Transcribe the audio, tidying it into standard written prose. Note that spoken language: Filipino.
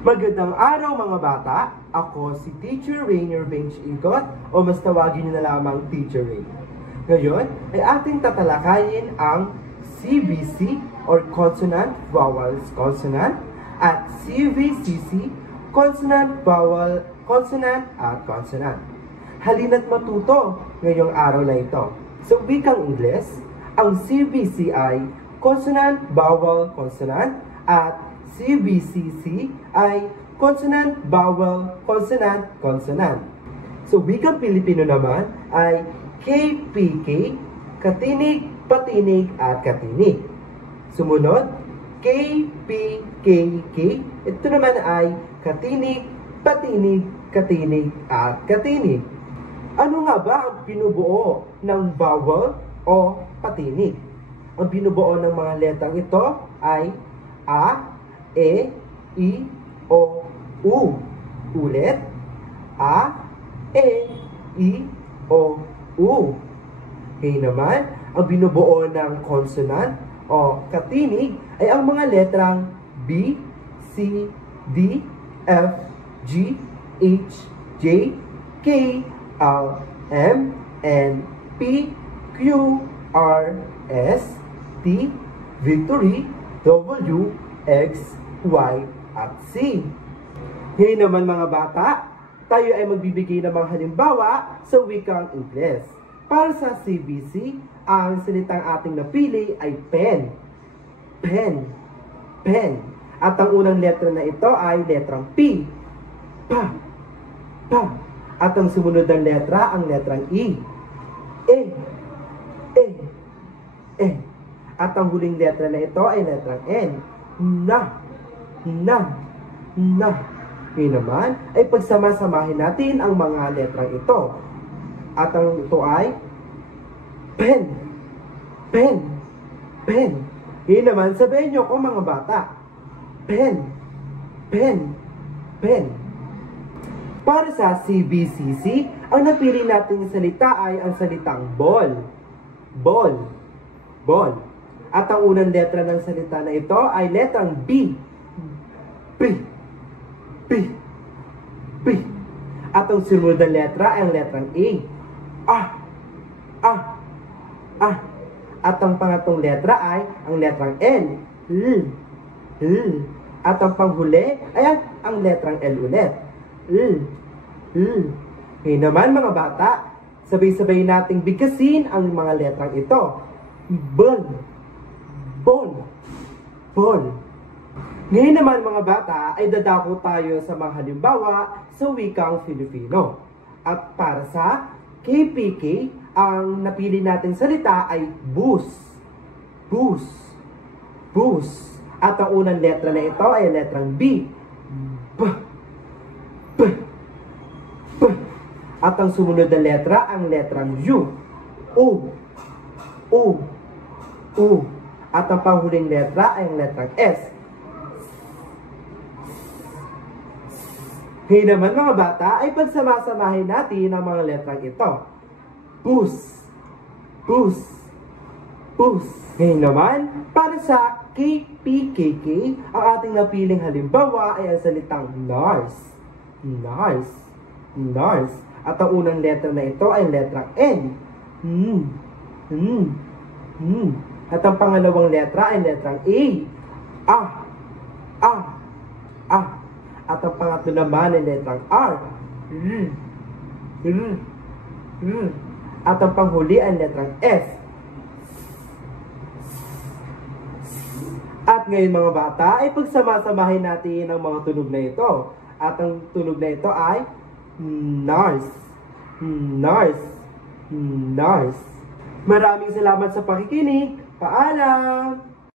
Magandang araw mga bata! Ako si Teacher Rainier Bench Ikot o mas tawagin niyo na lamang Teacher Ray. Ngayon ay ating tatalakayin ang CVC or Consonant, Vowels, Consonant at CVCC, Consonant, Vowel, Consonant at Consonant. Halina't matuto ngayong araw na ito. Sa wikang Ingles, ang CVC ay Consonant, Vowel, Consonant at CVCC ay Consonant, Vowel, Consonant, Consonant. So, wikang Pilipino naman ay KPK, Katinig, Patinig, at Katinig. Sumunod, KPKK, ito naman ay Katinig, Patinig, Katinig, at Katinig. Ano nga ba ang binubuo ng vowel o patinig? Ang binubuo ng mga letrang ito ay A, E, I, O, U. Ulit. A, E, I, O, U. Ngayon naman, ang binubuo ng consonant o katinig ay ang mga letrang B, C, D, F, G, H, J, K, L, M, N, P, Q, R, S, T, Victory, W, X, Y, at Z. Ngayon naman mga bata, tayo ay magbibigay ng mga halimbawa sa wikang Ingles. Para sa CVC, ang salitang ating napili ay pen. Pen. Pen. At ang unang letra na ito ay letrang P. Pa. Pa. At ang sumunod na letra, ang letrang E. E. E. E. At ang huling letra na ito ay letrang N. Na. Na. Na. Ngayon naman, ay pagsama-samahin natin ang mga letrang ito. At ang ito ay pen. Pen. Pen. Ngayon naman, sabihin nyo ko mga bata. Pen. Pen. Pen. Para sa CVCC, ang napili nating salita ay ang salitang ball. Ball. Ball. At ang unang letra ng salita na ito ay letrang B. B. B. B. At ang sumunod na letra ay ang letrang A. Ah. Ah. Ah. At ang pangatong letra ay ang letrang N. L. L. At ang panghuli ay ang letrang L ulit. L. L. Ngayon naman mga bata, sabay-sabay nating bigkasin ang mga letrang ito. Ball. Ball. Ball. Ngayon naman mga bata ay dadako tayo sa mga halimbawa sa wikang Filipino. At para sa KPK, ang napili nating salita ay bus. Bus. Bus. At ang unang letra na ito ay letrang B. B. B. B. At ang sumunod na letra ang letrang U. U. U. U. At ang panghuling letra ay ang letrang S. Ngayon naman mga bata ay pagsama-samahin natin ang mga letrang ito. Bus. Bus. Bus. Ngayon naman, para sa KPKK, ang ating napiling halimbawa ay ang salitang nurse. Nurse. Nurse. At ang unang letra na ito ay letrang N. At ang pangalawang letra ay letrang A. Ah. Ah. Ah. At ang pangatlo naman ay letrang R. At ang panghuli ay letrang S. At ngayon mga bata ay pagsama-samahin natin ang mga tunog na ito. At ang tunog na ito ay nurse. Nurse. Nurse. Maraming salamat sa pakikinig. Paalam!